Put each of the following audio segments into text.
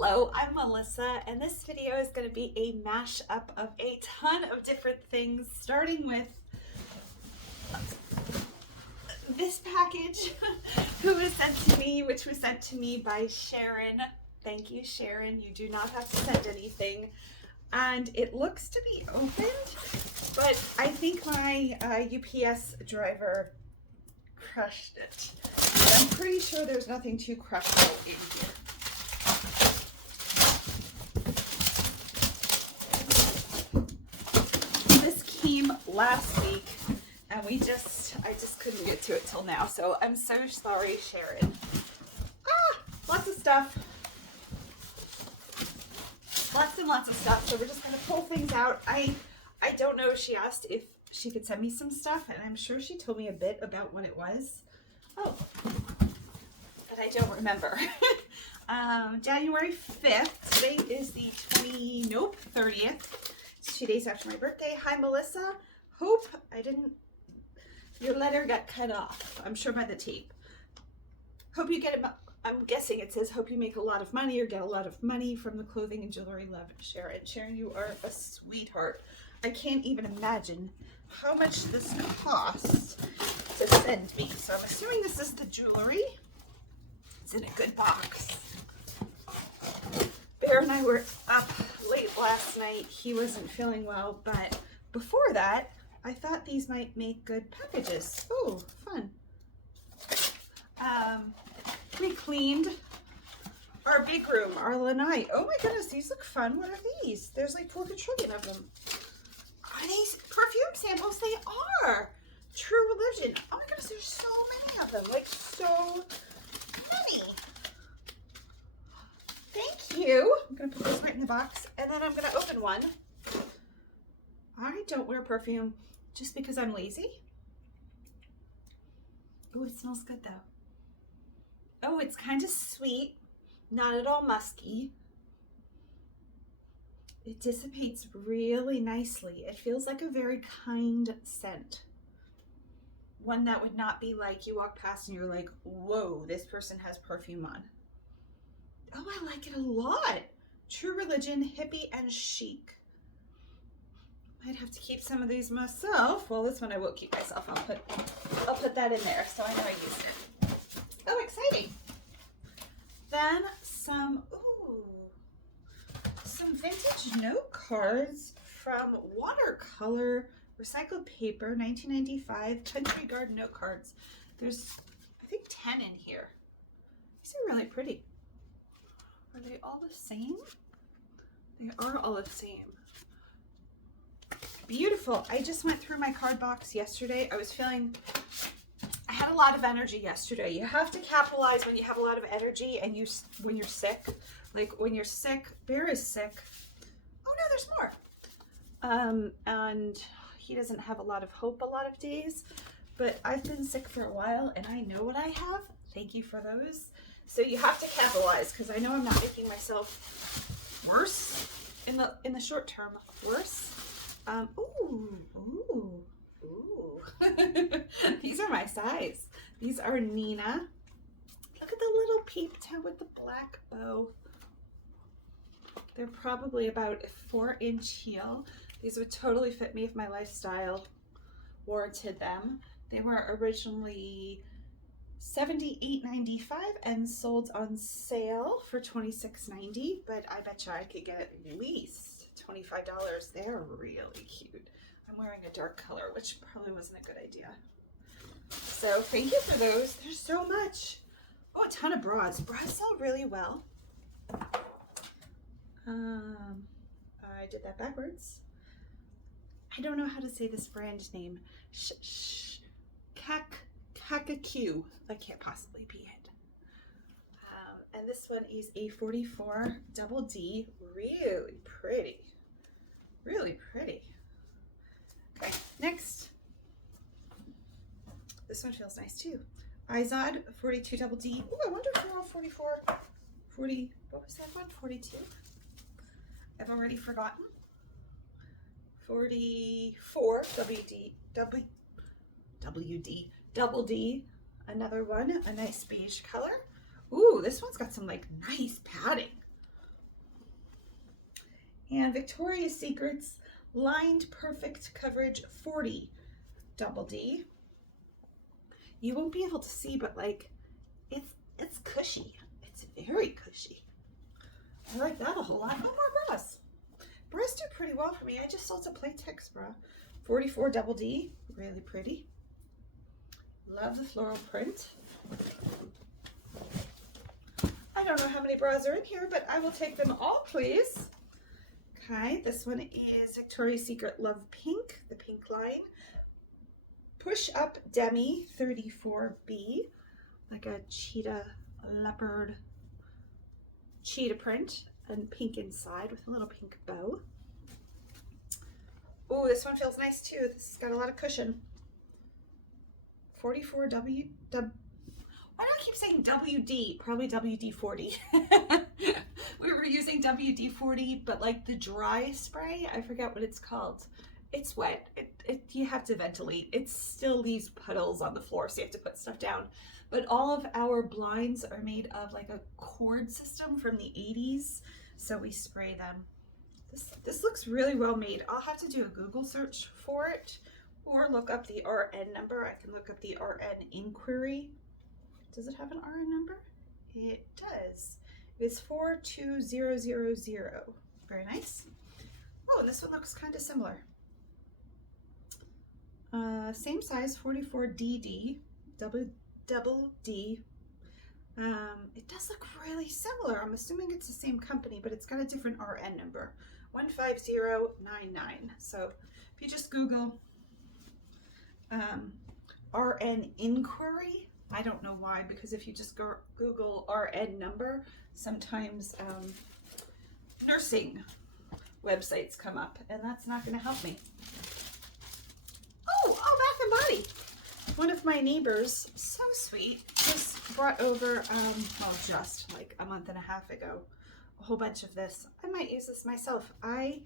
Hello, I'm Melissa, and this video is going to be a mashup of a ton of different things, starting with this package, which was sent to me by Sharon. Thank you, Sharon. You do not have to send anything. And it looks to be opened, but I think my UPS driver crushed it. But I'm pretty sure there's nothing too crushable in here. This came last week, and I just couldn't get to it till now. So I'm so sorry, Sharon. Lots of stuff. Lots and lots of stuff. So we're just gonna pull things out. I don't know. She asked if she could send me some stuff, and I'm sure she told me a bit about what it was. Oh, but I don't remember. January 5th. Today is the 30th. It's 2 days after my birthday. Hi, Melissa. Hope your letter got cut off, I'm sure, by the tape. Hope you get I'm guessing it says, hope you make a lot of money or get a lot of money from the clothing and jewelry love, Sharon. Sharon, you are a sweetheart. I can't even imagine how much this costs to send me. So I'm assuming this is the jewelry. It's in a good box. Bear and I were up late last night. He wasn't feeling well, but before that, I thought these might make good packages. Oh, fun. We cleaned our big room, our lanai. Oh my goodness, these look fun. What are these? There's like 4 quadrillion of them. Are these perfume samples? They are. True Religion. Oh my goodness, there's so many of them. Like, so many. Thank you. I'm going to put this right in the box, and then I'm going to open one. I don't wear perfume just because I'm lazy. Oh, it smells good though. Oh, it's kind of sweet, not at all musky. It dissipates really nicely. It feels like a very kind scent. One that would not be like you walk past and you're like, whoa, this person has perfume on. Oh, I like it a lot. True Religion, hippie and chic. I'd have to keep some of these myself. Well, this one I won't keep myself. I'll put that in there so I know I used it. Oh, exciting. Then some vintage note cards from Watercolor Recycled Paper, 1995 Country Garden note cards. There's, I think, 10 in here. These are really pretty. Are they all the same? They are all the same. Beautiful. I just went through my card box yesterday. I had a lot of energy yesterday. You have to capitalize when you have a lot of energy and when you're sick. Like when you're sick, Bear is sick. Oh no, there's more. And he doesn't have a lot of hope a lot of days, but I've been sick for a while and I know what I have. Thank you for those. So you have to capitalize, because I know I'm not making myself worse in the short term. Worse. Ooh. These are my size. These are Nina. Look at the little peep toe with the black bow. They're probably about a 4-inch heel. These would totally fit me if my lifestyle warranted them. They were originally $78.95 and sold on sale for $26.90, but I bet you I could get at least $25. They're really cute. I'm wearing a dark color, which probably wasn't a good idea. So thank you for those. There's so much. Oh, a ton of bras. Bras sell really well. I did that backwards. I don't know how to say this brand name. Kakaku. That can't possibly be it. And this one is a 44 double D. Really pretty. Really pretty. Okay, next. This one feels nice too. Izod 42 double D. Oh, I wonder if they're all 44. 40. What was that one? 42? I've already forgotten. 44 double D. Another one, a nice beige color. Ooh, this one's got some like nice padding. And Victoria's Secret's Lined Perfect Coverage 40 Double D. You won't be able to see, but like it's cushy. It's very cushy. I like that a whole lot. No more bras. Bras do pretty well for me. I just sold a Playtex bra. 44 Double D. Really pretty. Love the floral print. I don't know how many bras are in here, but I will take them all, please. Okay, this one is Victoria's Secret Love Pink, the pink line. Push Up Demi 34B, like a cheetah leopard cheetah print and pink inside with a little pink bow. Oh, this one feels nice too. This has got a lot of cushion. 44W. Why do I keep saying WD? Probably WD-40. We were using WD-40, but like the dry spray, I forget what it's called. It's wet. You have to ventilate. It still leaves puddles on the floor, so you have to put stuff down. But all of our blinds are made of like a cord system from the 80s, so we spray them. This looks really well made. I'll have to do a Google search for it or look up the RN number. I can look up the RN inquiry. Does it have an RN number? It does. It is 42000. Very nice. Oh, and this one looks kind of similar. Same size, 44DD, double D. It does look really similar. I'm assuming it's the same company, but it's got a different RN number, 15099. So if you just Google RN inquiry, I don't know why, because if you just Google RN number, sometimes nursing websites come up, and that's not going to help me. Oh, Bath and Body. One of my neighbors, so sweet, just brought over, well, just like a month and a half ago, a whole bunch of this. I might use this myself. I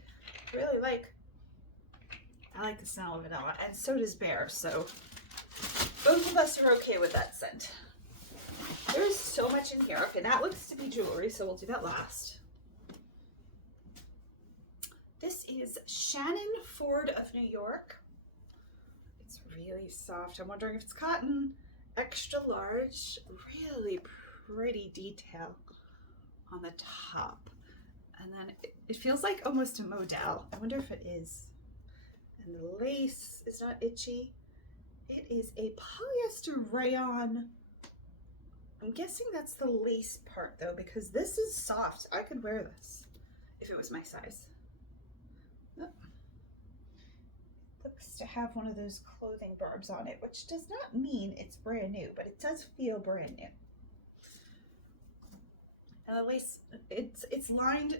really like the smell of vanilla, and so does Bear, so both of us are okay with that scent. There's so much in here. Okay, that looks to be jewelry, so we'll do that last. This is Shannon Ford of New York. It's really soft. I'm wondering if it's cotton. Extra large. Really pretty detail on the top. And then it feels like almost a modal. I wonder if it is. And the lace is not itchy. It is a polyester rayon. I'm guessing that's the lace part though, because this is soft. I could wear this if it was my size. Oh. Looks to have one of those clothing barbs on it, which does not mean it's brand new, but it does feel brand new. And the lace, it's lined,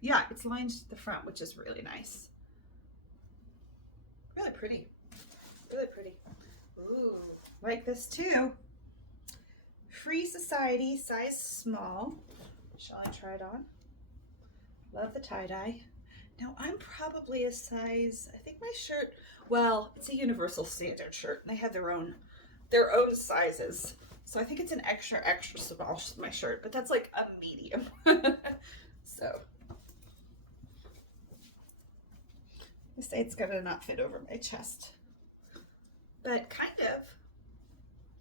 yeah, it's lined to the front, which is really nice. Really pretty. Really pretty. Ooh, like this too. Free Society, size small. Shall I try it on? Love the tie-dye. Now I'm probably a size, I think my shirt, well, it's a universal standard shirt. They have their own sizes. So I think it's an extra small, my shirt, but that's like a medium. So I say it's gonna not fit over my chest, but kind of.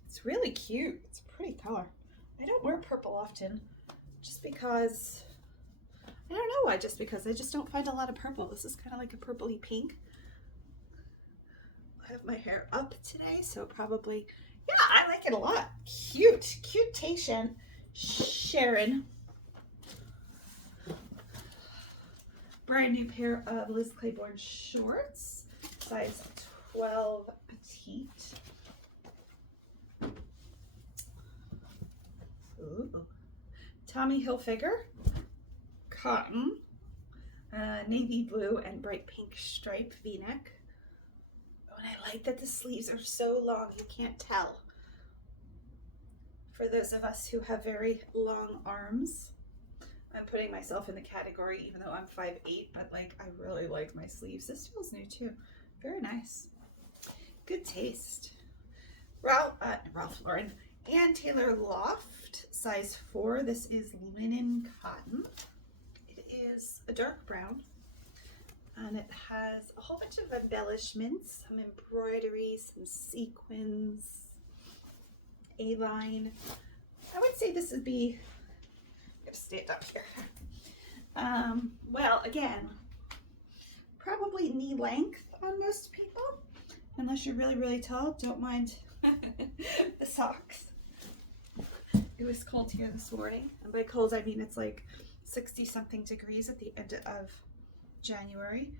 It's really cute. It's a pretty color. I don't wear purple often, just because, I don't know why, just because I just don't find a lot of purple. This is kind of like a purpley pink. I have my hair up today, so probably, yeah, I like it a lot. Cute, cutation, Sharon. Brand new pair of Liz Claiborne shorts, size 12 petite. Ooh. Tommy Hilfiger, cotton, navy blue and bright pink stripe v-neck. Oh, and I like that the sleeves are so long, you can't tell. For those of us who have very long arms, I'm putting myself in the category, even though I'm 5'8", but like I really like my sleeves. This feels new too. Very nice. Good taste. Ralph Lauren and Taylor Loft, size 4. This is linen cotton. It is a dark brown, and it has a whole bunch of embellishments, some embroidery, some sequins, A-line. I would say this would be, I'm gonna stand up here. Well, again, probably knee length on most people, unless you're really, really tall. Don't mind the socks. It was cold here this morning, and by cold I mean it's like 60 something degrees at the end of January.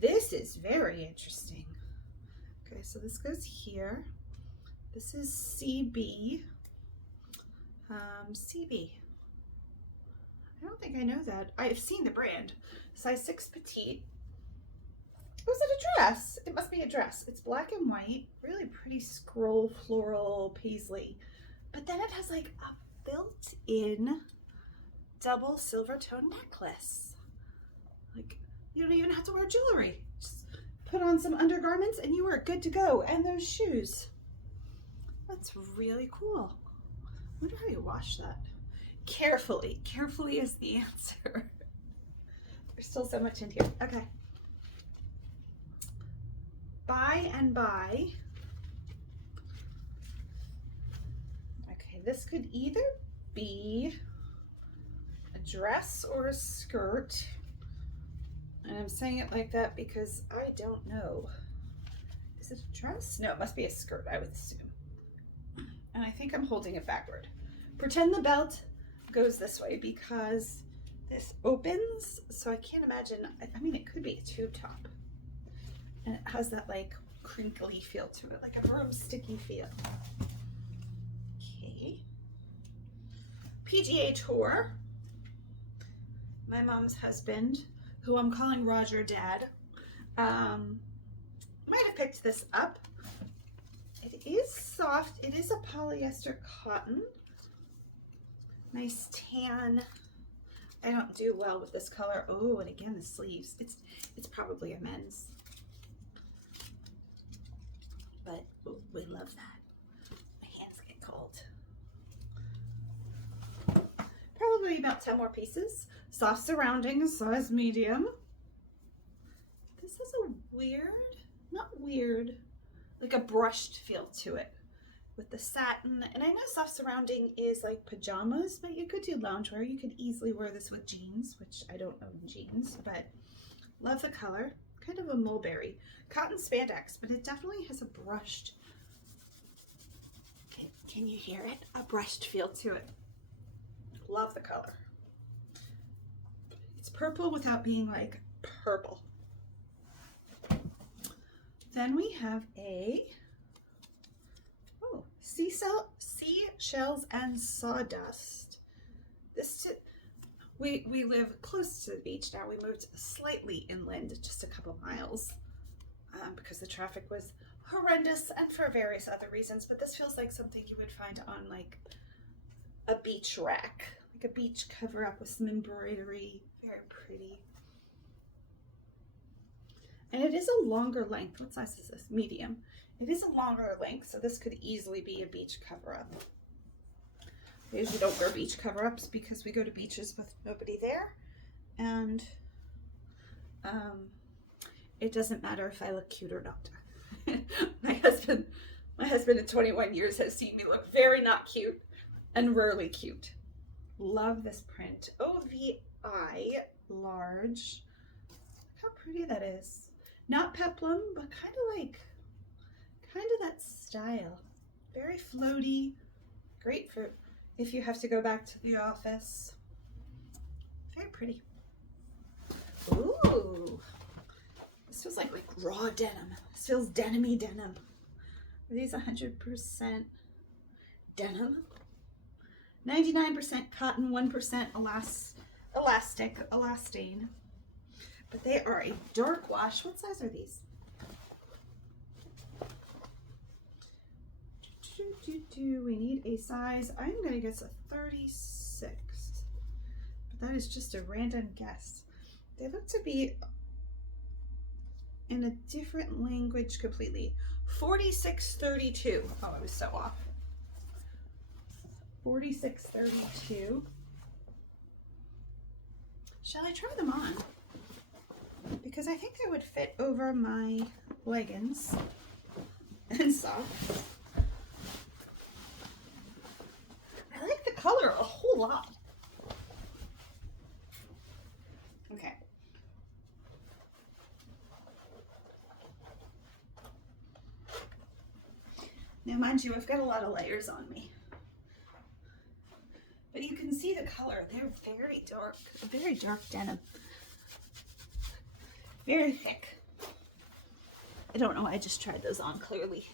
This is very interesting. Okay, so this goes here. This is CB. CB. I don't think I know that. I've seen the brand. Size 6 petite. Was it a dress? It must be a dress. It's black and white. Really pretty scroll floral paisley. But then it has like a built-in double silver tone necklace. Like, you don't even have to wear jewelry. Just put on some undergarments and you are good to go. And those shoes. That's really cool. I wonder how you wash that. Carefully. Carefully is the answer. There's still so much in here. Okay. By and by. Okay, this could either be a dress or a skirt. And I'm saying it like that because I don't know. Is it a dress? No, it must be a skirt, I would assume. And I think I'm holding it backward. Pretend the belt goes this way because this opens, so I can't imagine. I mean, it could be a tube top, and it has that like crinkly feel to it, like a broomsticky feel. Okay. PGA Tour. My mom's husband, who I'm calling Roger Dad, might have picked this up. It is soft. It is a polyester cotton. Nice tan. I don't do well with this color. Oh, and again, the sleeves. It's probably a men's. But ooh, we love that. My hands get cold. Probably about 10 more pieces. Soft surroundings, size medium. This has a weird, not weird, like a brushed feel to it. With the satin, and I know soft surrounding is like pajamas, but you could do loungewear. You could easily wear this with jeans, which I don't own jeans, but love the color. Kind of a mulberry. Cotton spandex, but it definitely has a brushed, can you hear it? A brushed feel to it. Love the color. It's purple without being like purple. Then we have a seashells and sawdust. We live close to the beach now. We moved slightly inland, just a couple miles, because the traffic was horrendous and for various other reasons. But this feels like something you would find on like a beach rack, like a beach cover up with some embroidery. Very pretty. And it is a longer length. What size is this? Medium. It is a longer length, so this could easily be a beach cover-up. I usually don't wear beach cover-ups because we go to beaches with nobody there. And it doesn't matter if I look cute or not. My husband in 21 years has seen me look very not cute and rarely cute. Love this print. OVI large. Look how pretty that is. Not peplum, but kind of that style. Very floaty. Great for if you have to go back to the office. Very pretty. Ooh. This feels like raw denim. This feels denim-y denim. Are these 100% denim? 99% cotton, 1% elastic, elastane. But they are a dark wash. What size are these? We need a size, I'm going to guess a 36. But that is just a random guess. They look to be in a different language completely. 4632. Oh, I was so off. 4632. Shall I try them on? Because I think they would fit over my leggings and socks. I like the color a whole lot. Okay. Now, mind you, I've got a lot of layers on me. But you can see the color. They're very dark denim. Very thick. I don't know, I just tried those on. Clearly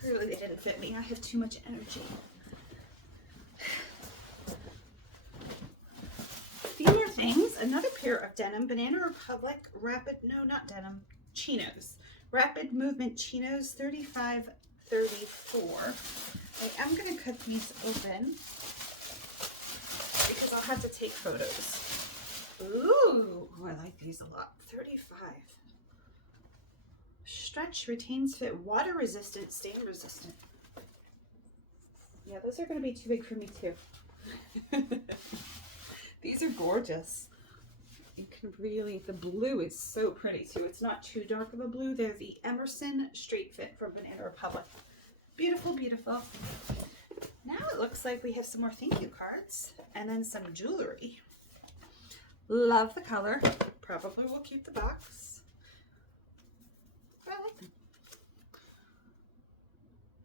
they didn't fit me. I have too much energy. A few more things. Another pair of denim, Banana Republic Rapid, no, not denim, chinos. Rapid Movement chinos, 35-34. I am going to cut these open because I'll have to take photos. Ooh, I like these a lot. 35. Stretch, retains fit, water resistant, stain resistant. Yeah, those are going to be too big for me too. These are gorgeous. You can really, the blue is so pretty too. It's not too dark of a blue. They're the Emerson Straight Fit from Banana Republic. Beautiful, beautiful. Now it looks like we have some more thank you cards and then some jewelry. Love the color. Probably will keep the box. But I like them.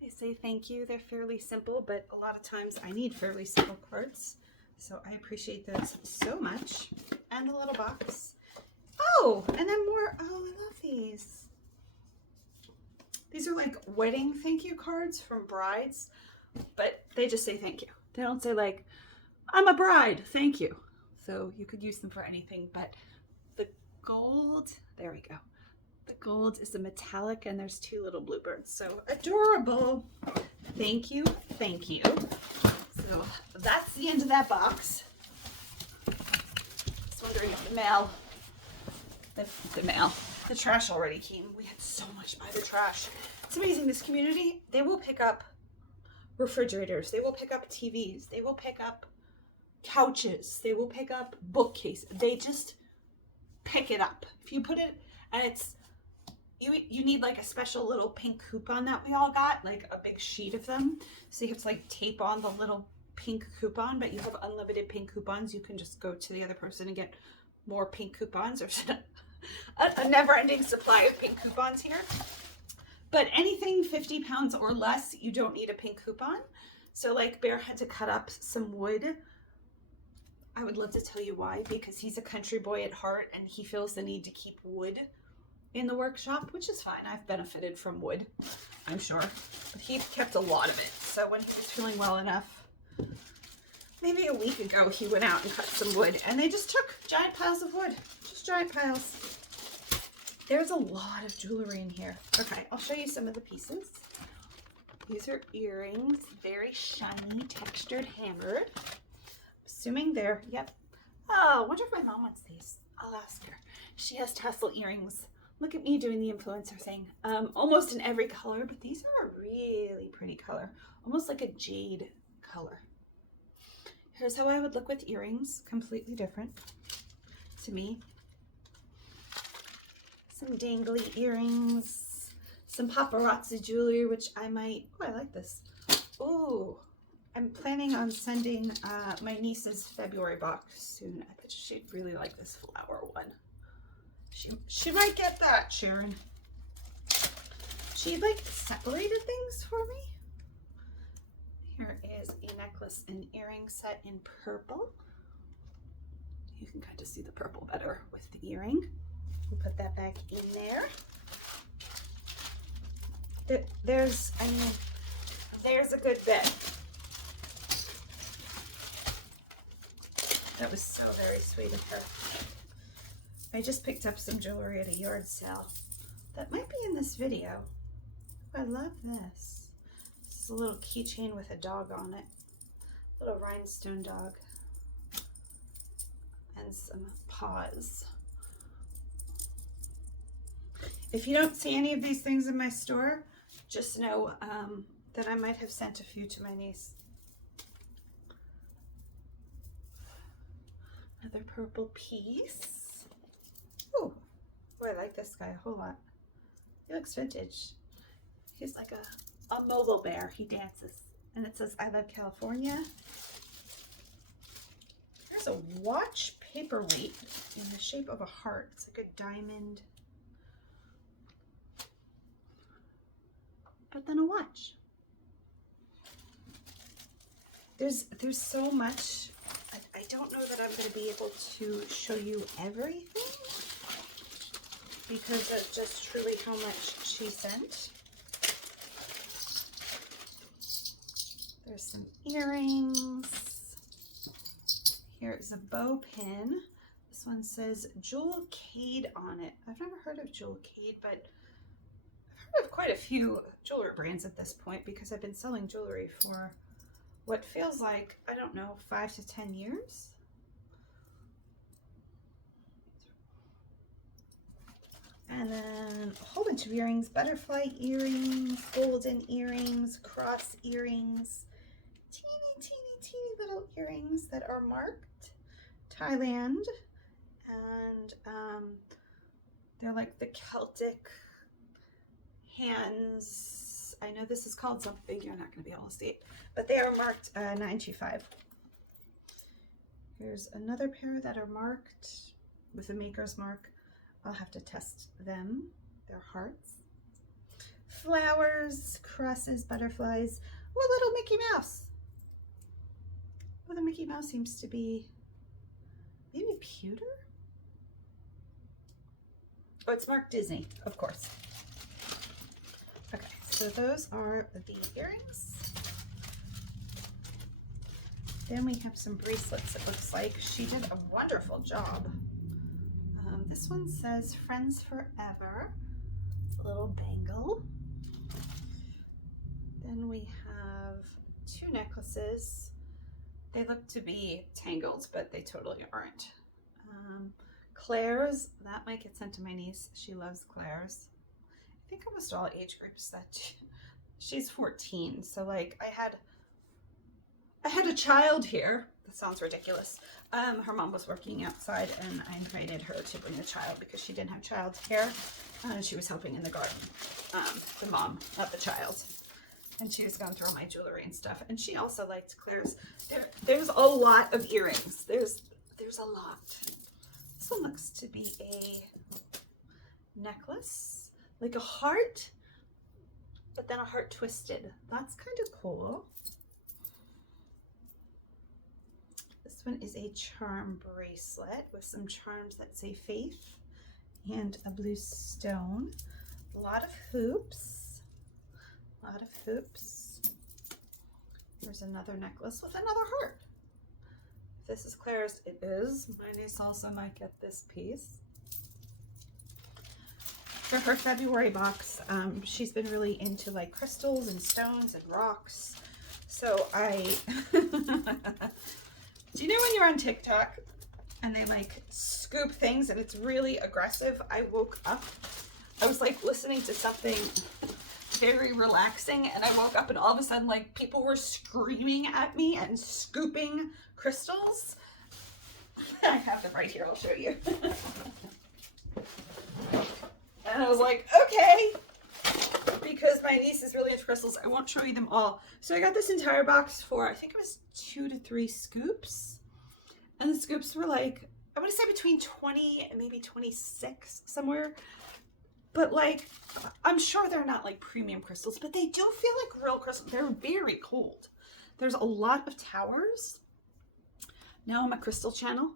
They say thank you. They're fairly simple, but a lot of times I need fairly simple cards. So I appreciate those so much. And a little box. Oh, and then more. Oh, I love these. These are like wedding thank you cards from brides, but they just say thank you. They don't say like, I'm a bride, thank you. So you could use them for anything, but the gold, there we go. The gold is a metallic and there's two little bluebirds. So adorable. Thank you, thank you. So that's the end of that box. Just wondering if the trash already came. We had so much by the trash. It's amazing, this community, they will pick up refrigerators, they will pick up TVs, they will pick up couches, they will pick up bookcases. They just pick it up. If you put it, and it's, you need like a special little pink coupon that we all got, like a big sheet of them. So you have to like tape on the little pink coupon, but you have unlimited pink coupons. You can just go to the other person and get more pink coupons. Or a never-ending supply of pink coupons here. But anything 50 pounds or less, you don't need a pink coupon. So like Bear had to cut up some wood. I would love to tell you why, because he's a country boy at heart and he feels the need to keep wood in the workshop, which is fine. I've benefited from wood, I'm sure. But he kept a lot of it. So when he was feeling well enough, maybe a week ago, he went out and cut some wood and they just took giant piles of wood, just giant piles. There's a lot of jewelry in here. Okay, I'll show you some of the pieces. These are earrings, very shiny, textured, hammered. Assuming they're, yep. Oh, I wonder if my mom wants these. I'll ask her. She has tassel earrings. Look at me doing the influencer thing. Almost in every color, but these are a really pretty color. Almost like a jade color. Here's how I would look with earrings. Completely different to me. Some dangly earrings. Some paparazzi jewelry, which I might, oh, I like this. Ooh. I'm planning on sending my niece's February box soon. I bet she'd really like this flower one. She might get that, Sharon. She like separated things for me. Here is a necklace and earring set in purple. You can kind of see the purple better with the earring. We'll put that back in there. There's a good bit. That was so very sweet of her. I just picked up some jewelry at a yard sale. That might be in this video. I love this. This is a little keychain with a dog on it. Little rhinestone dog. And some paws. If you don't see any of these things in my store, just know that I might have sent a few to my niece. I Another purple piece. Ooh, I like this guy a whole lot. He looks vintage. He's like a mobile bear. He dances. And it says, I love California. There's a watch paperweight in the shape of a heart. It's like a diamond. But then a watch. There's so much. I don't know that I'm going to be able to show you everything because of just truly how much she sent. There's some earrings. Here's a bow pin. This one says Jewelcade on it. I've never heard of Jewelcade, but I've heard of quite a few jewelry brands at this point because I've been selling jewelry for what feels like, I don't know, 5 to 10 years. And then a whole bunch of earrings, butterfly earrings, golden earrings, cross earrings, teeny little earrings that are marked Thailand. And they're like the Celtic hands. I know this is called something you're not going to be able to see it, but they are marked 925. Here's another pair that are marked with a maker's mark. I'll have to test them. They're hearts. Flowers, crosses, butterflies. Oh, a little Mickey Mouse. Oh, the Mickey Mouse seems to be maybe pewter? Oh, it's marked Disney, of course. Okay, so those are the earrings. Then we have some bracelets, it looks like. She did a wonderful job. This one says Friends Forever. It's a little bangle. Then we have 2 necklaces. They look to be tangled, but they totally aren't. Claire's, that might get sent to my niece. She loves Claire's. I think almost all age groups that she's 14. So like I had a child here. That sounds ridiculous. Her mom was working outside and I invited her to bring the child because she didn't have childcare. She was helping in the garden. The mom, not the child. And she was going through all my jewelry and stuff. And she also liked Claire's. There's a lot of earrings. There's a lot. This one looks to be a necklace, like a heart, but then a heart twisted. That's kind of cool. This one is a charm bracelet with some charms that say faith and a blue stone. A lot of hoops. A lot of hoops. There's another necklace with another heart. If this is Claire's, it is. My niece also might get this piece. For her February box, she's been really into like crystals and stones and rocks. So do you know when you're on TikTok and they like scoop things and it's really aggressive? I woke up, I was like listening to something very relaxing and I woke up and all of a sudden like people were screaming at me and scooping crystals. I have them right here, I'll show you. And I was like, okay, because my niece is really into crystals, I won't show you them all. So I got this entire box for, I think it was 2 to 3 scoops. And the scoops were like, I want to say between 20 and maybe 26 somewhere. But like, I'm sure they're not like premium crystals, but they do feel like real crystals. They're very cold. There's a lot of towers. Now I'm a crystal channel.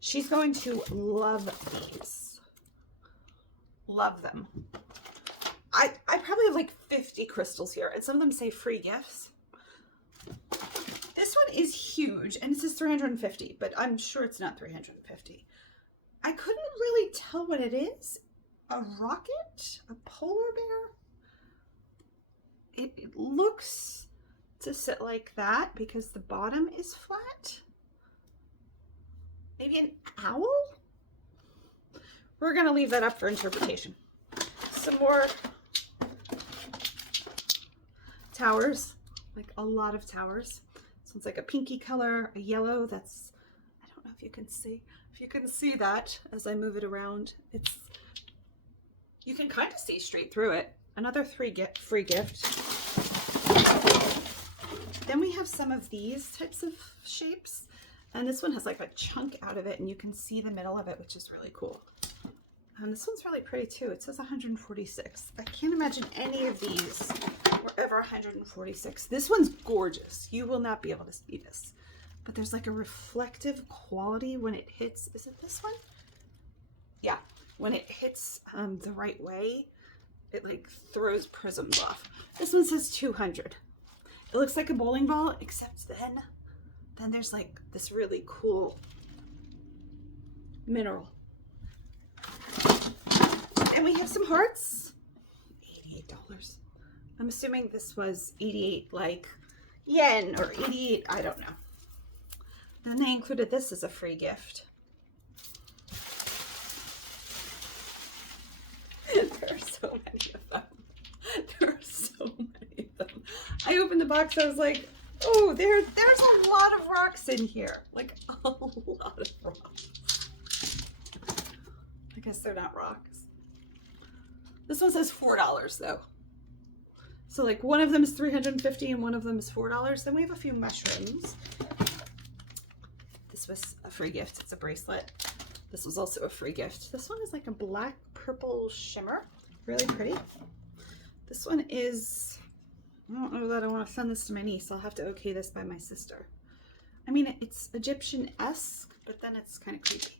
She's going to love these. Love them. I probably have like 50 crystals here and some of them say free gifts. This one is huge and it says 350, but I'm sure it's not 350. I couldn't really tell what it is. A rocket? A polar bear? It looks to sit like that because the bottom is flat. Maybe an owl? We're gonna leave that up for interpretation. Some more towers, like a lot of towers. This one's like a pinky color, a yellow. I don't know if you can see. If you can see that as I move it around, you can kind of see straight through it. Another free gift. Then we have some of these types of shapes. And this one has like a chunk out of it, and you can see the middle of it, which is really cool. And this one's really pretty too. It says 146. I can't imagine any of these were ever 146. This one's gorgeous. You will not be able to see this. But there's like a reflective quality when it hits. Is it this one? Yeah. When it hits the right way, it like throws prisms off. This one says 200. It looks like a bowling ball, except then there's like this really cool mineral. And we have some hearts. $88. I'm assuming this was 88 like yen or 88, I don't know. Then they included this as a free gift. There are so many of them. There are so many of them. I opened the box, I was like, oh, there's a lot of rocks in here. Like a lot of rocks. I guess they're not rocks. This one says $4 though. So like one of them is $350 and one of them is $4. Then we have a few mushrooms. This was a free gift. It's a bracelet. This was also a free gift. This one is like a black purple shimmer. Really pretty. This one is, I don't know that I want to send this to my niece. I'll have to okay this by my sister. I mean, it's Egyptian-esque, but then it's kind of creepy.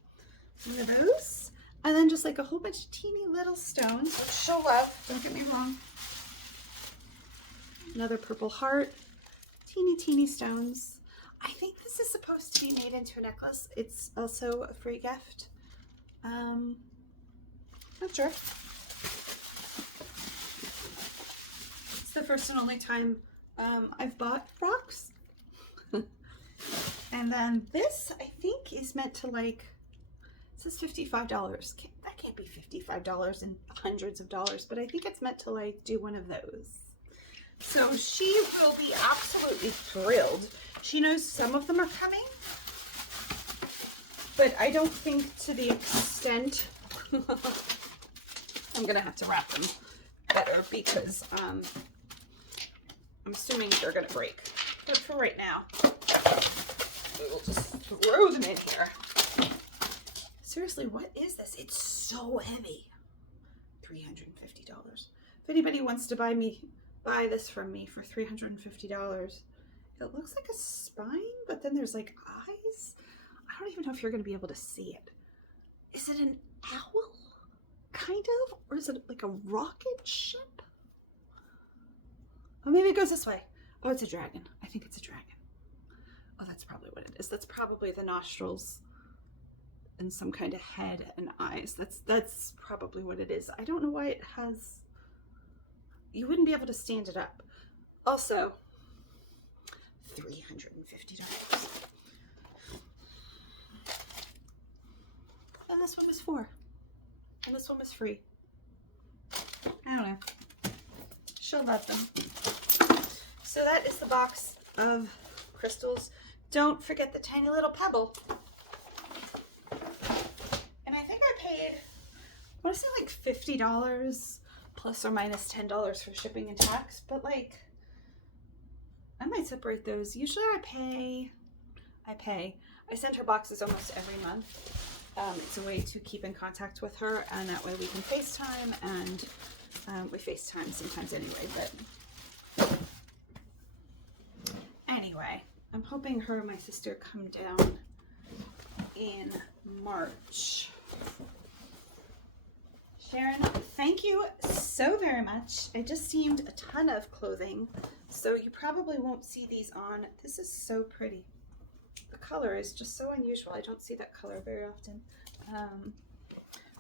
One of those. And then just like a whole bunch of teeny little stones, which she'll love, don't get me wrong. Another purple heart. Teeny stones. I think this is supposed to be made into a necklace. It's also a free gift. Not sure. It's the first and only time I've bought rocks. And then this, I think, is meant to like, it says $55. That can't be $55 and hundreds of dollars, but I think it's meant to like do one of those. So she will be absolutely thrilled. She knows some of them are coming, but I don't think to the extent. I'm gonna have to wrap them better because I'm assuming they're gonna break. But for right now, we will just throw them in here. Seriously, what is this? It's so heavy. $350. If anybody wants to buy this from me for $350, it looks like a spine, but then there's like eyes. I don't even know if you're going to be able to see it. Is it an owl? Kind of? Or is it like a rocket ship? Oh, maybe it goes this way. Oh, it's a dragon. I think it's a dragon. Oh, that's probably what it is. That's probably the nostrils and some kind of head and eyes. That's probably what it is. I don't know why it has... You wouldn't be able to stand it up. Also, $350. And this one was $4. And this one was free. I don't know. She'll love them. So that is the box of crystals. Don't forget the tiny little pebble. And I think I paid, I want to say like $50 plus or minus $10 for shipping and tax, but like, I might separate those. Usually I pay. I send her boxes almost every month. It's a way to keep in contact with her, and that way we can FaceTime, and we FaceTime sometimes anyway, but anyway, I'm hoping her and my sister come down in March. Sharon, thank you so very much. I just steamed a ton of clothing, so you probably won't see these on. This is so pretty. The color is just so unusual. I don't see that color very often.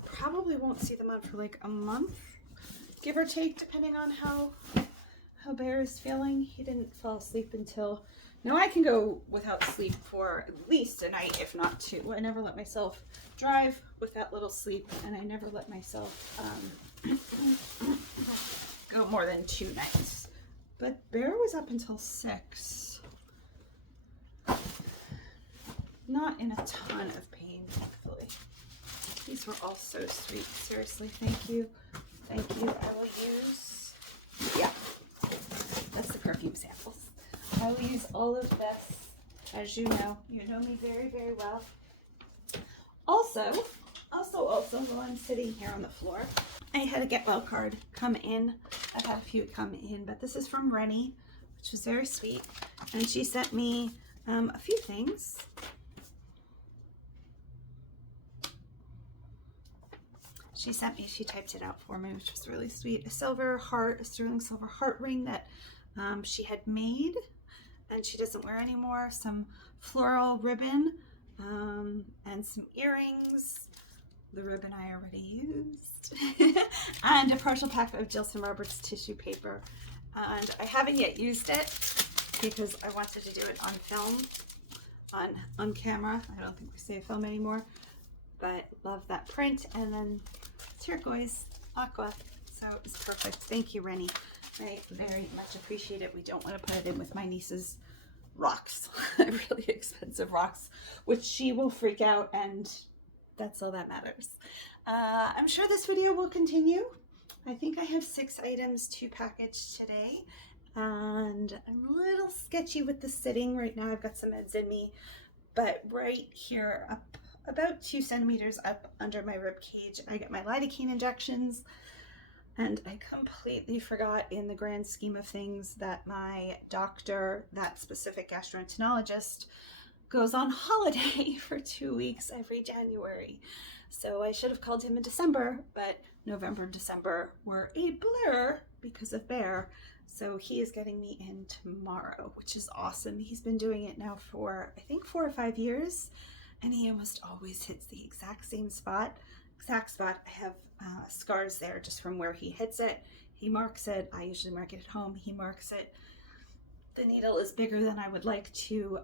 Probably won't see them on for like a month, give or take, depending on how Bear is feeling. He didn't fall asleep until... Now I can go without sleep for at least a night, if not two. I never let myself drive with that little sleep, and I never let myself go more than 2 nights. But Bear was up until 6. not in a ton of pain, thankfully. These were all so sweet. Seriously, thank you. Thank you. I will use, yeah, that's the perfume samples. I will use all of this, as you know me very, very well. Also, while I'm sitting here on the floor, I had a get well card come in. I've had a few come in, but this is from Rennie, which was very sweet. And she sent me a few things. She typed it out for me, which was really sweet. A sterling silver heart ring that she had made and she doesn't wear anymore. Some floral ribbon and some earrings. The ribbon I already used. And a partial pack of Jilson Roberts tissue paper. And I haven't yet used it because I wanted to do it on film, on camera. I don't think we say film anymore, but love that print. And then turquoise aqua, so it was perfect. Thank you, Rennie. I very much appreciate it. We don't want to put it in with my niece's rocks, really expensive rocks, which she will freak out, and that's all that matters. I'm sure this video will continue. I think I have 6 items to package today, and I'm a little sketchy with the sitting right now. I've got some meds in me, but right here up about 2 centimeters up under my rib cage, I get my lidocaine injections. And I completely forgot, in the grand scheme of things, that my doctor, that specific gastroenterologist, goes on holiday for 2 weeks every January. So I should have called him in December, but November and December were a blur because of Bear. So he is getting me in tomorrow, which is awesome. He's been doing it now for, I think, 4 or 5 years, and he almost always hits the exact spot. I have scars there just from where he hits it. He marks it. I usually mark it at home. He marks it. The needle is bigger than I would like to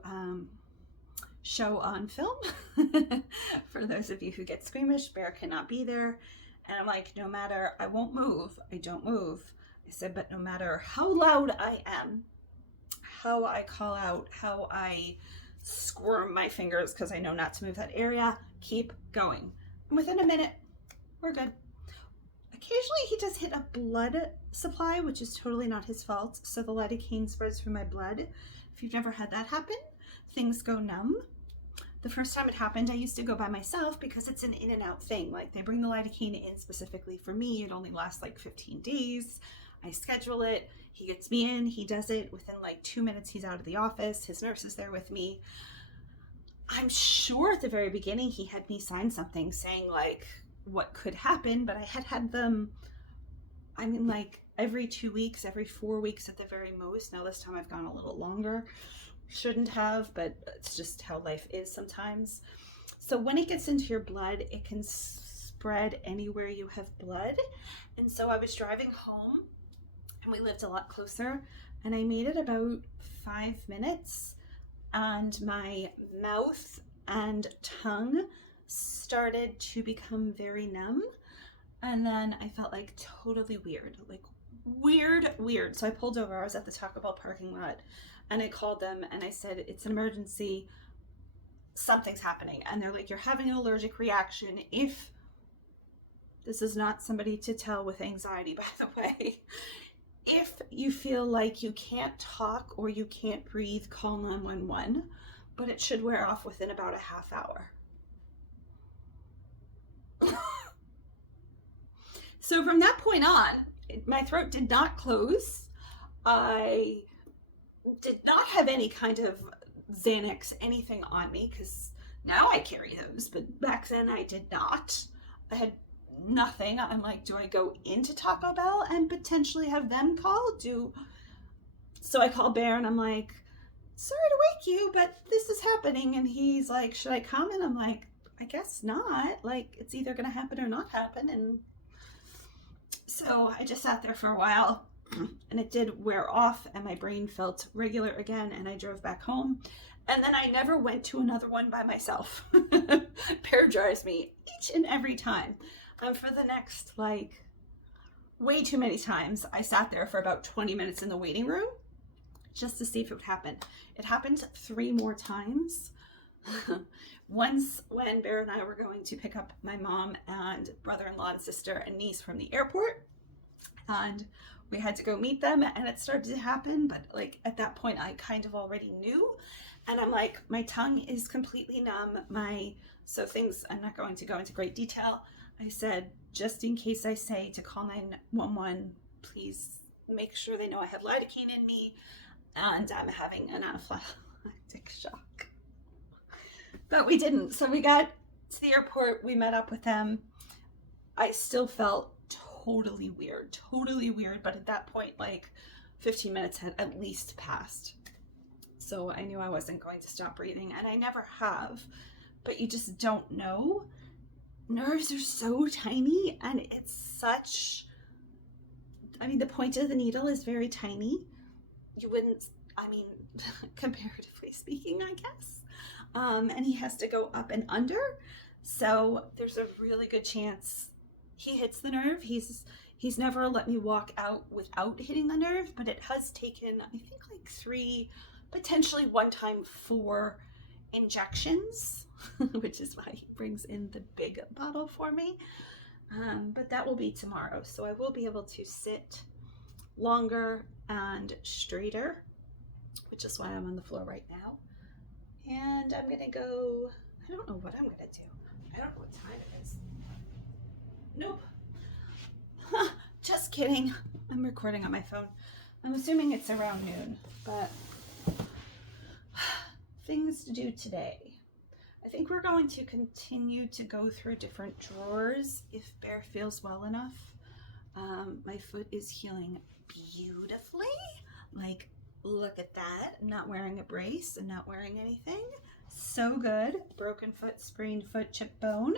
show on film. For those of you who get squeamish, Bear cannot be there. And I'm like, no matter, I won't move. I don't move. I said, but no matter how loud I am, how I call out, how I squirm my fingers because I know not to move that area, keep going. And within a minute, we're good. Occasionally he does hit a blood supply, which is totally not his fault. So the lidocaine spreads through my blood. If you've never had that happen, things go numb. The first time it happened, I used to go by myself because it's an in and out thing. Like, they bring the lidocaine in specifically for me. It only lasts like 15 days. I schedule it. He gets me in. He does it. Within like 2 minutes, he's out of the office. His nurse is there with me. I'm sure at the very beginning he had me sign something saying like what could happen, but I had them, I mean, like every 2 weeks, every 4 weeks at the very most. Now this time I've gone a little longer. Shouldn't have, but it's just how life is sometimes. So when it gets into your blood, it can spread anywhere you have blood. And so I was driving home, and we lived a lot closer, and I made it about 5 minutes, and my mouth and tongue started to become very numb. And then I felt like totally weird, like weird. So I pulled over. I was at the Taco Bell parking lot, and I called them and I said, it's an emergency. Something's happening. And they're like, you're having an allergic reaction. If this is not somebody to tell with anxiety, by the way, if you feel like you can't talk or you can't breathe, call 911, but it should wear off within about a half hour. So from that point on, my throat did not close. I did not have any kind of Xanax, anything on me, because now I carry those, but back then I did not. I had nothing. I'm like, do I go into Taco Bell and potentially have them call? So I call Bear and I'm like, sorry to wake you, but this is happening. And he's like, should I come? And I'm like, I guess not. Like, it's either gonna happen or not happen. And so I just sat there for a while, and it did wear off, and my brain felt regular again, and I drove back home. And then I never went to another one by myself. Bear drives me each and every time. For the next, like, way too many times, I sat there for about 20 minutes in the waiting room just to see if it would happen. It happened 3 more times. Once when Bear and I were going to pick up my mom and brother-in-law and sister and niece from the airport, and we had to go meet them, and it started to happen, but like at that point I kind of already knew, and I'm like, my tongue is completely numb, so things, I'm not going to go into great detail. I said, just in case I say to call 911, please make sure they know I have lidocaine in me and I'm having an anaphylactic shock. But we didn't. So we got to the airport, we met up with them. I still felt totally weird, but at that point, like 15 minutes had at least passed. So I knew I wasn't going to stop breathing, and I never have, but you just don't know. Nerves are so tiny, and it's such, I mean, the point of the needle is very tiny. You wouldn't, I mean, comparatively speaking, I guess. And he has to go up and under. So there's a really good chance he hits the nerve. He's never let me walk out without hitting the nerve, but it has taken, I think, like 3, potentially one time 4 injections, which is why he brings in the big bottle for me. But that will be tomorrow. So I will be able to sit longer and straighter, which is why I'm on the floor right now. And I'm gonna go, I don't know what I'm gonna do. I don't know what time it is. Nope. Just kidding. I'm recording on my phone. I'm assuming it's around noon, but things to do today. I think we're going to continue to go through different drawers if Bear feels well enough. My foot is healing beautifully. Like, look at that. I'm not wearing a brace and not wearing anything. So good. Broken foot, sprained foot, chipped bone.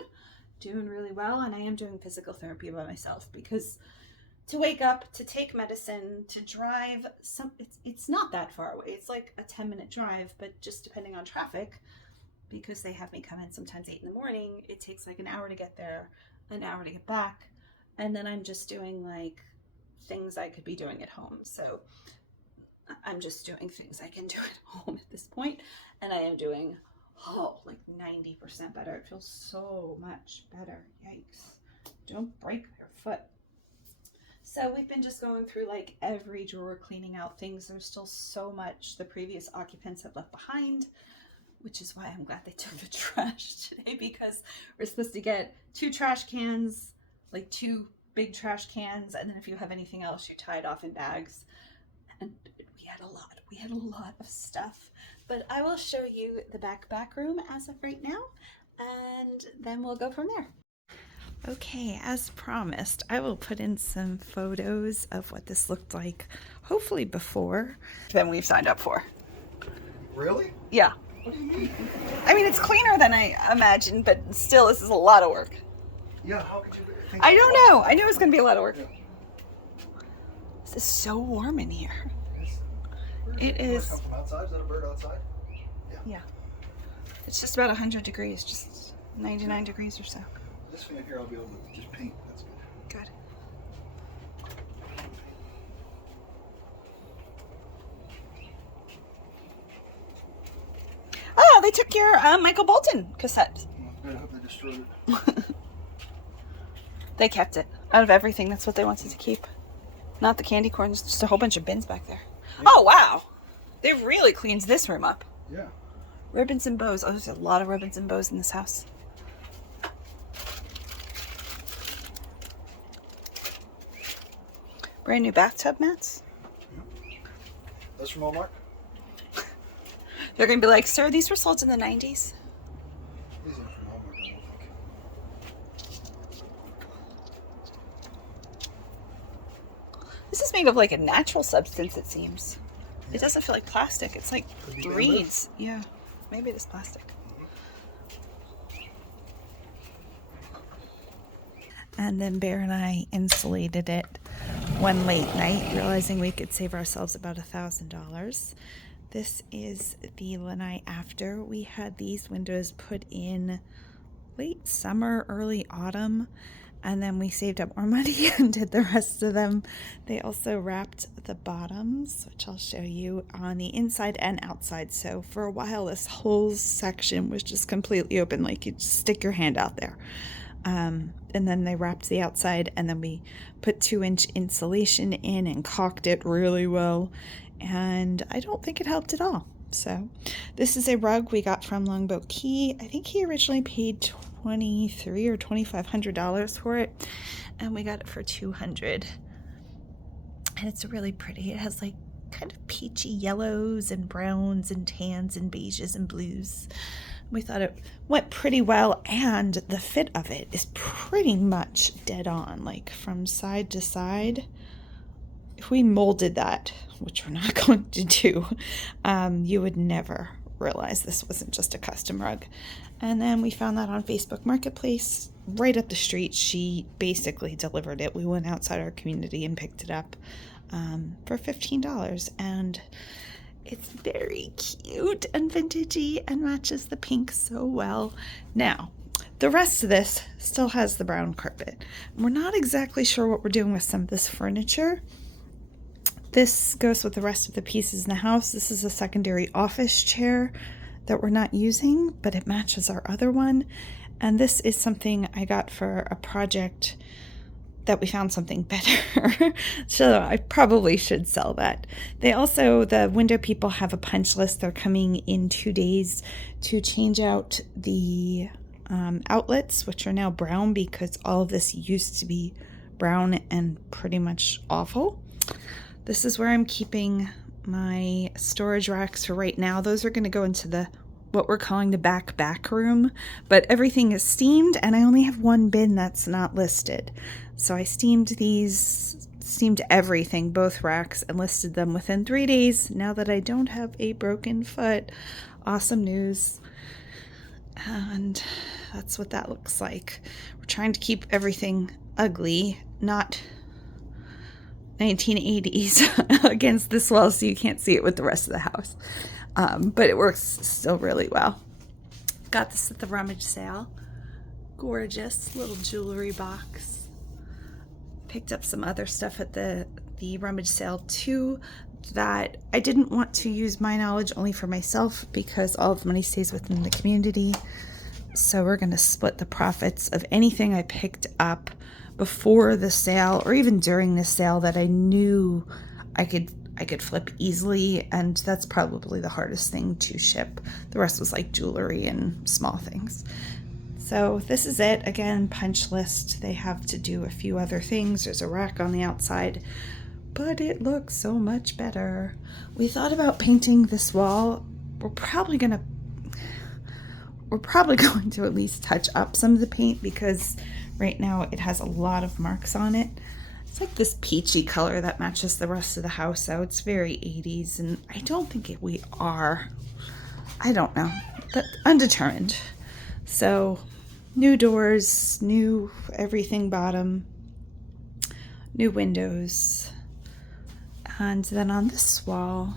Doing really well. And I am doing physical therapy by myself because to wake up, to take medicine, to drive, it's not that far away. It's like a 10-minute drive, but just depending on traffic, because they have me come in sometimes 8 in the morning, it takes like an hour to get there, an hour to get back. And then I'm just doing like things I could be doing at home. So I'm just doing things I can do at home at this point. And I am doing, like 90% better. It feels so much better. Yikes. Don't break your foot. So we've been just going through like every drawer, cleaning out things. There's still so much the previous occupants have left behind, which is why I'm glad they took the trash today, because we're supposed to get 2 trash cans, like 2 big trash cans, and then if you have anything else, you tie it off in bags. And we had a lot of stuff. But I will show you the back room as of right now, and then we'll go from there. Okay, as promised, I will put in some photos of what this looked like, hopefully before than we've signed up for. Really? Yeah. What do you mean? I mean, it's cleaner than I imagined, but still, this is a lot of work. Yeah, how could you think I don't know. I knew it was going to be a lot of work. Yeah. This is so warm in here. It is. Come from outside? Is that a bird outside? Yeah. It's just about 100 degrees, just 99 degrees or so. This fan here, I'll be able to just paint. That's good. Good. Oh, they took your Michael Bolton cassette. I hope they destroyed it. They kept it. Out of everything, that's what they wanted to keep. Not the candy corns, just a whole bunch of bins back there. Yeah. Oh, wow. They really cleaned this room up. Yeah. Ribbons and bows. Oh, there's a lot of ribbons and bows in this house. Brand new bathtub mats. Yeah. Those from Walmart? They're going to be like, sir, these were sold in the 90s. These are from Walmart, I don't think. This is made of like a natural substance, it seems. Yeah. It doesn't feel like plastic. It's like reeds. Yeah, maybe it is plastic. And then Bear and I insulated it one late night, realizing we could save ourselves about $1,000. This is the Lanai after. We had these windows put in late summer, early autumn, And then we saved up more money and did the rest of them. They also wrapped the bottoms, which I'll show you, on the inside and outside. So for a while, this whole section was just completely open, like you just stick your hand out there. And then they wrapped the outside, and then we put 2-inch insulation in and caulked it really well. And I don't think it helped at all. So this is a rug we got from Longboat Key. I think he originally paid $2,300 or $2,500 for it, and we got it for $200. And it's really pretty. It has like kind of peachy yellows and browns and tans and beiges and blues. We thought it went pretty well, and the fit of it is pretty much dead on, like from side to side. If we molded that, which we're not going to do, you would never realize this wasn't just a custom rug. And then we found that on Facebook Marketplace right up the street. She basically delivered it. We went outside our community and picked it up for $15, and it's very cute and vintagey and matches the pink so well. Now, the rest of this still has the brown carpet. We're not exactly sure what we're doing with some of this furniture. This goes with the rest of the pieces in the house. This is a secondary office chair that we're not using, but it matches our other one. And this is something I got for a project that we found something better. So I probably should sell that. They also, the window people have a punch list. They're coming in 2 days to change out the outlets, which are now brown because all of this used to be brown and pretty much awful. This is where I'm keeping my storage racks for right now. Those are going to go into the what we're calling the back room, but everything is steamed, and I only have one bin that's not listed. So I steamed everything, both racks, and listed them within 3 days. Now that I don't have a broken foot, awesome news. And that's what that looks like. We're trying to keep everything ugly, not 1980s against this wall, so you can't see it with the rest of the house. But it works still really well. Got this at the Rummage Sale. Gorgeous little jewelry box. Picked up some other stuff at the Rummage Sale too that I didn't want to use my knowledge only for myself because all of the money stays within the community. So we're going to split the profits of anything I picked up before the sale or even during the sale that I knew I could flip easily, and that's probably the hardest thing to ship. The rest was like jewelry and small things. So this is it. Again, punch list. They have to do a few other things. There's a rack on the outside, but it looks so much better. We thought about painting this wall. We're probably going to at least touch up some of the paint because right now it has a lot of marks on it. It's like this peachy color that matches the rest of the house, so it's very 80s, and I don't think we are. I don't know, but undetermined. So new doors, new everything bottom, new windows. And then on this wall,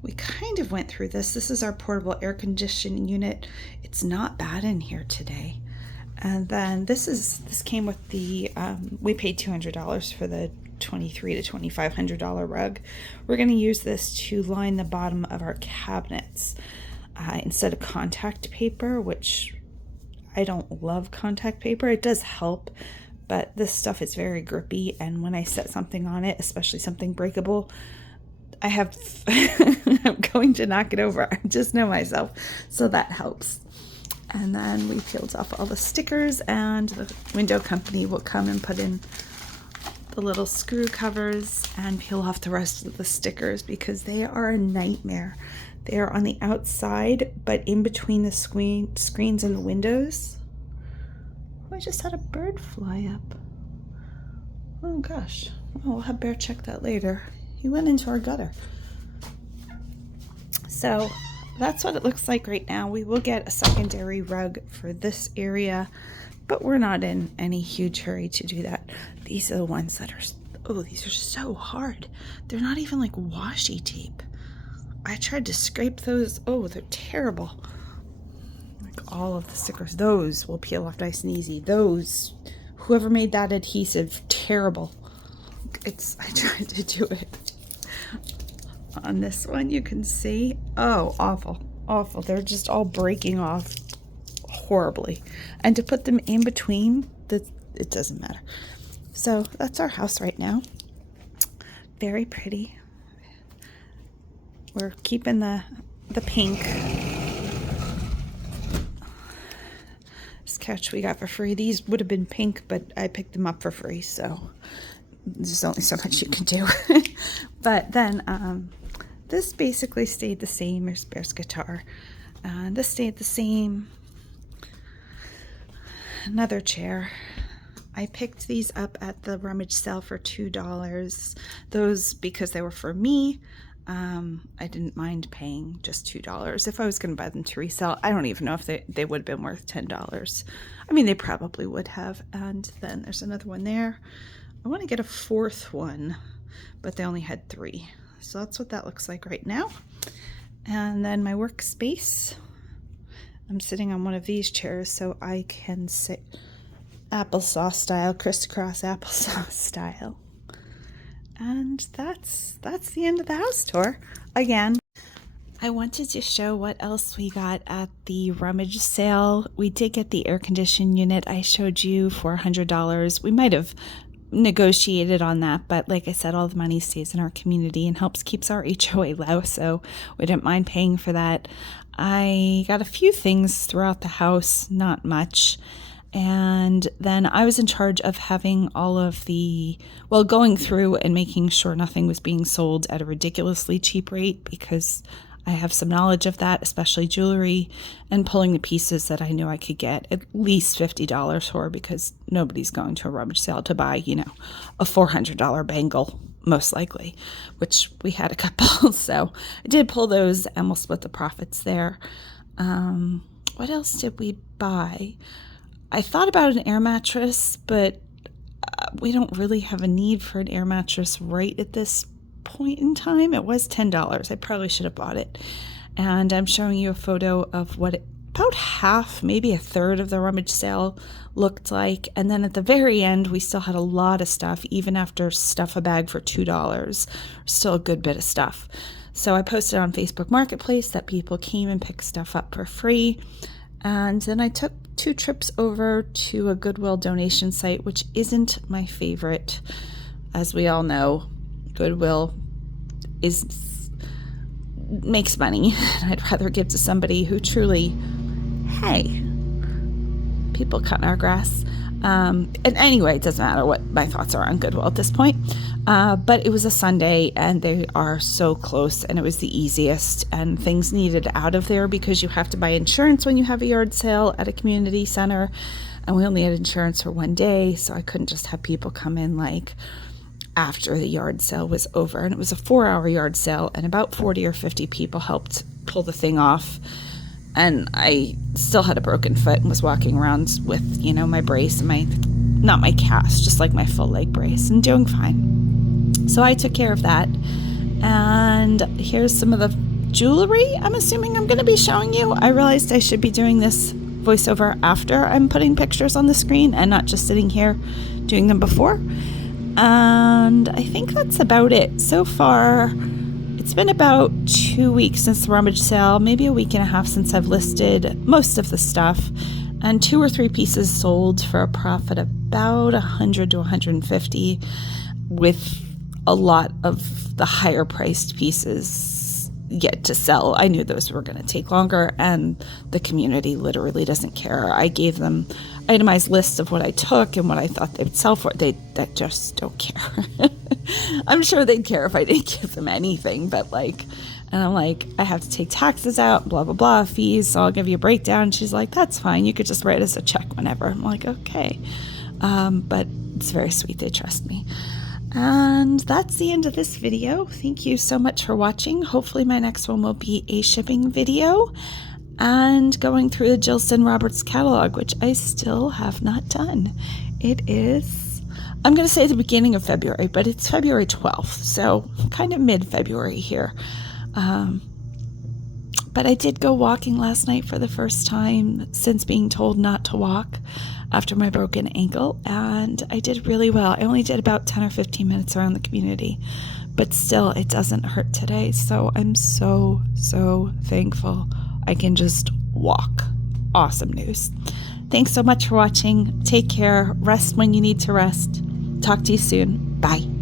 we kind of went through this. This is our portable air conditioning unit. It's not bad in here today. And then this came with the, we paid $200 for the $2,300 to $2,500 rug. We're going to use this to line the bottom of our cabinets instead of contact paper, which I don't love contact paper. It does help, but this stuff is very grippy, and when I set something on it, especially something breakable, I'm going to knock it over. I just know myself, so that helps. And then we peeled off all the stickers, and the window company will come and put in the little screw covers and peel off the rest of the stickers because they are a nightmare. They are on the outside, but in between the screens and the windows. Oh, I just had a bird fly up. Oh gosh. Well, we'll have Bear check that later. He went into our gutter. So that's what it looks like right now. We will get a secondary rug for this area, but we're not in any huge hurry to do that. These are the ones that are, oh, these are so hard. They're not even like washi tape. I tried to scrape those. Oh, they're terrible. Like all of the stickers. Those will peel off nice and easy. Those, Whoever made that adhesive, terrible. I tried to do it. On this one, you can see, oh, awful, awful. They're just all breaking off horribly. And to put them in between, it doesn't matter. So that's our house right now. Very pretty. We're keeping the pink. This couch we got for free. These would have been pink, but I picked them up for free, so there's only so much you can do. But then this basically stayed the same. There's Bear's guitar. This stayed the same. Another chair. I picked these up at the Rummage Sale for $2. Those, because they were for me, I didn't mind paying just $2. If I was going to buy them to resell, I don't even know if they would have been worth $10. I mean, they probably would have. And then there's another one there. I want to get a fourth one, but they only had 3. So that's what that looks like right now. And then my workspace. I'm sitting on one of these chairs so I can sit applesauce style, crisscross applesauce style. And that's the end of the house tour. Again, I wanted to show what else we got at the Rummage Sale. We did get the air conditioning unit I showed you for $100. We might have negotiated on that, but like I said, all the money stays in our community and keeps our HOA low, so we didn't mind paying for that. I got a few things throughout the house, not much. And then I was in charge of having all of going through and making sure nothing was being sold at a ridiculously cheap rate, because I have some knowledge of that, especially jewelry, and pulling the pieces that I knew I could get at least $50 for, because nobody's going to a rummage sale to buy, a $400 bangle, most likely, which we had a couple. So I did pull those, and we'll split the profits there. What else did we buy? I thought about an air mattress, but we don't really have a need for an air mattress right at this point in time. It was $10. I probably should have bought it. And I'm showing you a photo of what about half, maybe a third of the rummage sale looked like. And then at the very end, we still had a lot of stuff, even after stuff a bag for $2. Still a good bit of stuff. So I posted on Facebook Marketplace that people came and picked stuff up for free. And then I took 2 trips over to a Goodwill donation site, which isn't my favorite. As we all know, Goodwill makes money. I'd rather give to somebody who truly, hey, people cutting our grass. And anyway, it doesn't matter what my thoughts are on Goodwill at this point. But it was a Sunday, and they are so close, and it was the easiest, and things needed out of there because you have to buy insurance when you have a yard sale at a community center, and we only had insurance for 1 day, so I couldn't just have people come in after the yard sale was over. And it was a 4-hour yard sale, and about 40 or 50 people helped pull the thing off. And I still had a broken foot and was walking around with, my brace and not my cast, just like my full leg brace, and doing fine. So I took care of that. And here's some of the jewelry I'm assuming I'm going to be showing you. I realized I should be doing this voiceover after I'm putting pictures on the screen and not just sitting here doing them before. And I think that's about it. So far, it's been about 2 weeks since the rummage sale, maybe a week and a half since I've listed most of the stuff, and 2 or 3 pieces sold for a profit about $100 to $150, with a lot of the higher priced pieces yet to sell. I knew those were going to take longer, and the community literally doesn't care. I gave them itemized lists of what I took and what I thought they would sell for. They just don't care. I'm sure they'd care if I didn't give them anything, but and I'm like, I have to take taxes out, blah, blah, blah, fees, so I'll give you a breakdown. She's like, that's fine. You could just write us a check whenever. I'm like, okay. But it's very sweet. They trust me. And that's the end of this video. Thank you so much for watching. Hopefully my next one will be a shipping video and going through the Jilson Roberts catalog, which I still have not done. It is, I'm going to say the beginning of February, but it's February 12th, so kind of mid-February here. But I did go walking last night for the first time since being told not to walk after my broken ankle, and I did really well. I only did about 10 or 15 minutes around the community, but still, it doesn't hurt today. So I'm so thankful I can just walk. Awesome news. Thanks so much for watching. Take care. Rest when you need to rest. Talk to you soon. Bye.